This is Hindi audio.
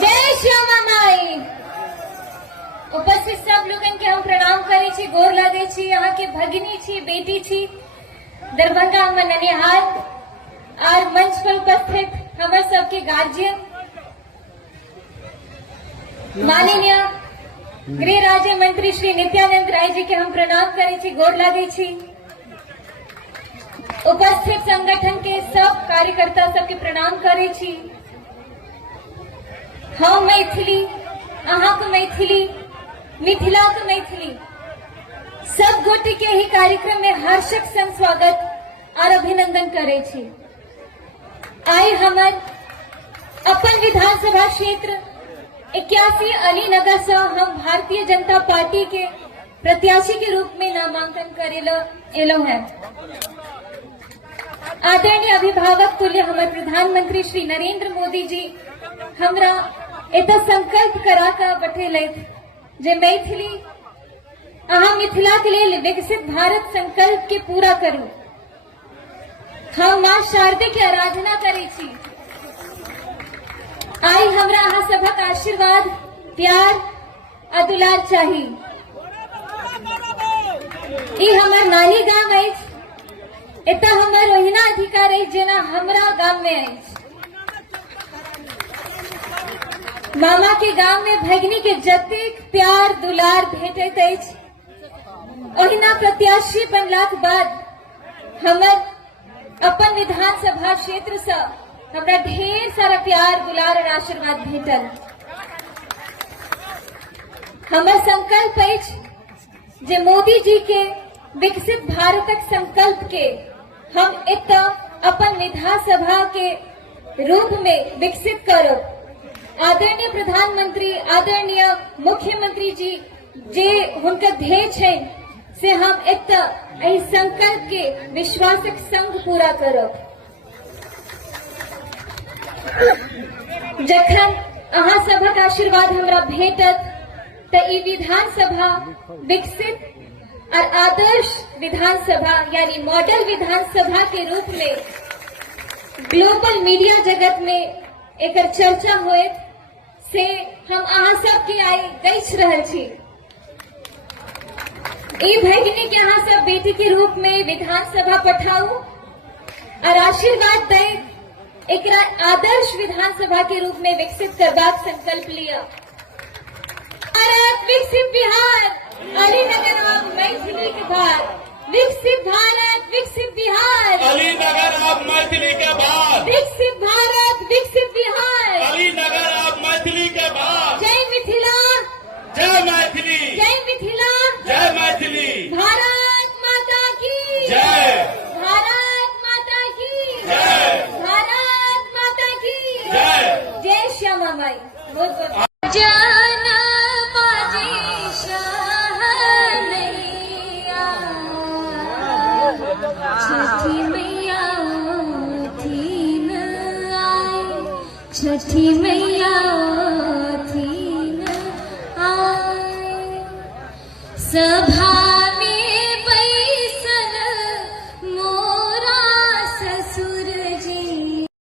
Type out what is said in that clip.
जय श्यामा माई। उपस्थित सब लोगन के हम प्रणाम करे छी, गोर लागे छी। यहाँ के भगिनी छी, बेटी छी, दरभंगा में ननिहाल और मंच पर उपस्थित हमारे सबके गार्जियन माननीय गृह राज्य मंत्री श्री नित्यानंद राय जी के हम प्रणाम करे छी, गोर लागे छी। उपस्थित संगठन के सब कार्यकर्ता सबके प्रणाम करे छी। हम मैथिली, अहाँ को मैथिली, मिथिला को मैथिली, सब गोटे के ही कार्यक्रम में हर्षक संग स्वागत और अभिनंदन करे छी। आई हमर अपन विधानसभा क्षेत्र 81 अलीनगर से हम भारतीय जनता पार्टी के प्रत्याशी के रूप में नामांकन करेलो एलो है। आदरणीय अभिभावक तुल्य हमारे प्रधानमंत्री श्री नरेंद्र मोदी जी हमरा एता संकल्प करा का बैठे जे मैथिली अहाँ मिथिला के लिए विकसित भारत संकल्प के पूरा करू। हम मां शारदे के आराधना करे छी। आई हमरा अहाँ सबक आशीर्वाद, प्यार और दुलार चाहिए। ई हमार नानी गांव है, एता हमार ओहिना अधिकार है जेना हमरा गांव में है। मामा के गांव में भगिनी के जतेक प्यार दुलार भेटैत अछि, ओहिना प्रत्याशी बनलाक बाद हमर अपन विधानसभा क्षेत्र से हमरा ढेर सारा प्यार दुलार और आशीर्वाद भेटल। हमर संकल्प अछि जे मोदी जी के विकसित भारतक संकल्प के हम एता अपन विधानसभा के रूप में विकसित करब। आदरणीय प्रधानमंत्री, आदरणीय मुख्यमंत्री जी जे हुनकर ध्येय छै से हम एता एहि संकल्प के विश्वासक संग पूरा करब। जखन अहाँ सबक आशीर्वाद हमरा भेटत त ई विधानसभा विकसित और आदर्श विधानसभा यानी मॉडल विधानसभा के रूप में ग्लोबल मीडिया जगत में एकर चर्चा होएत से हम अहाँ सबके आई गैस रहल छी। ई भगिनी के अहाँ सब बेटी के रूप में विधानसभा पठाऊ और आशीर्वाद दे एकरा आदर्श विधानसभा के रूप में विकसित करबाक संकल्प लिया। भारत विकसित बिहार, अलीनगर अब मैथिली के बाद विकसित भारत, विकसित बिहार, अलीनगर अब मैथिली के बाद विकसित भारत, विकसित बिहार, अलीनगर अब मैथिली के बाद। जय मिथिला, जय मैथिली, जय मिथिला, जय मैथिली। भारत माता की जय, भारत माता की जय, भारत माता की जय। जय श्यामा माई। बहुत बहुत जाना बाजे शाहनैया, छठी मैया थीन आए, छठी मैया थीन आए। सब